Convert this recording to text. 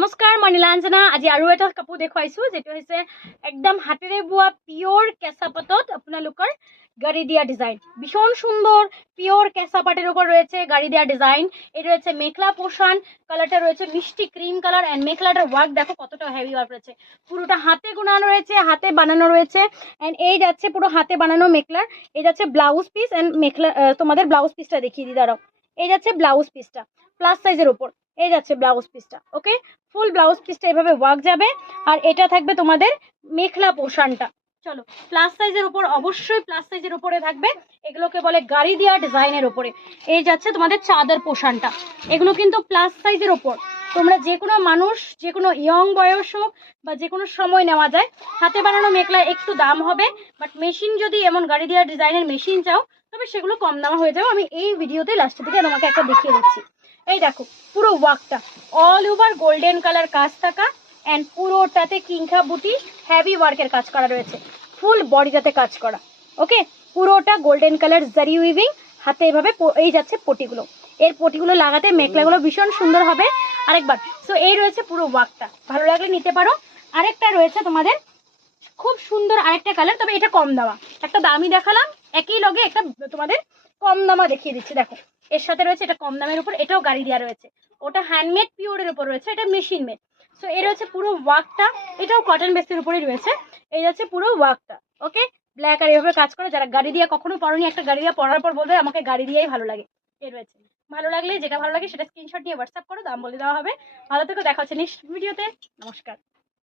নমস্কাৰ মই নীলাঞ্জনা আজি আৰু এটা কাপোৰ দেখুৱাইছো যেটো হৈছে একদম হাতেৰে বোৱা পিওর কেঁচা পাটত আপোনালোকৰ গাড়ি দিয়া ডিজাইন ভীষণ সুন্দর পিওর কেঁচা পাটের উপর রয়েছে গাড়ি দিয়া ডিজাইন এটা রয়েছে মেখলা পোশান কালারটা রয়েছে মিষ্টি ক্রিম কালার এন্ড মেখলাটার ওয়ার্ক দেখো কতটা হেভি ওয়ার্ক রয়েছে পুরোটা হাতে গুনানো রয়েছে হাতে বানানো রয়েছে এন্ড এই যাচ্ছে পুরো হাতে বানানো মেখলার এই যাচ্ছে ব্লাউজ পিস এন্ড মেখলা তোমাদের ব্লাউজ পিসটা দেখিয়ে দিই দাঁড়াও এই যাচ্ছে ব্লাউজ পিসটা প্লাস সাইজের উপর এই যাচ্ছে ব্লাউজ পিসটা ওকে ফুল ব্লাউজ পিসটা এভাবে ওয়ার্ক যাবে আর এটা থাকবে তোমাদের মেখলা পোশানটা চলো প্লাস সাইজের উপর অবশ্যই প্লাস সাইজের উপরে থাকবে এগুলোকে বলে গাড়ি দেওয়া ডিজাইনের উপরে এই যাচ্ছে তোমাদের চাদর পোশানটা এগুলো কিন্তু প্লাস সাইজের উপর তোমরা যে কোনো মানুষ যে কোনো ইয়ং বয়স হোক বা যে কোনো সময় নেওয়া যায় হাতে বানানো মেখলা একটু দাম হবে বাট মেশিন যদি এমন গাড়ি দেওয়া ডিজাইনের মেশিন চাও তবে সেগুলো কম দামে হয়ে যাবে আমি এই ভিডিওতে লাস্টের দিকে তোমাকে একটা দেখিয়ে দিচ্ছি এই দেখো পুরো ওয়ার্কটা অল ওভার গোল্ডেন কালার কাজ থাকা এন্ড পুরোটাতে কিংখা বুটি হেভি ওয়ার্কের কাজ করা রয়েছে ফুল বডিটাতে কাজ করা ওকে পুরোটা গোল্ডেন কালার জারি উইভিং হাতে এভাবে এই যাচ্ছে পটিগুলো এর পটিগুলো লাগাতে মেখলাগুলো ভীষণ সুন্দর হবে আরেকবার সো এই রয়েছে পুরো ওয়ার্কটা ভালো লাগলে নিতে পারো আরেকটা রয়েছে তোমাদের খুব সুন্দর আরেকটা কালার তবে এটা কম দামা একটা দামি দেখালাম একই লগে একটা তোমাদের কম দামা দেখিয়ে দিচ্ছি দেখো এর সাথে রয়েছে এটা কম দামের উপর এটাও গাড়ি দেওয়া রয়েছে ওটা হ্যান্ডমেড পিওরের উপর রয়েছে এটা মেশিন মেড সো এই রয়েছে পুরো ওয়ার্কটা এটাও কটন বেসের উপরেই রয়েছে এই যাচ্ছে পুরো ওয়ার্কটা ওকে ব্ল্যাক আর এভাবে কাজ করে যারা গাড়ি দিয়ে কখনো পরনি একটা গাড়ি দিয়ে পরার পর বলবে আমাকে গাড়ি দিয়েই ভালো লাগে এই রয়েছে ভালো লাগলে যেটা ভালো লাগে সেটা স্ক্রিনশট নিয়ে হোয়াটসঅ্যাপ করো দাম বলে দেওয়া হবে ভালো থেকো দেখা হচ্ছে নেক্সট ভিডিওতে নমস্কার।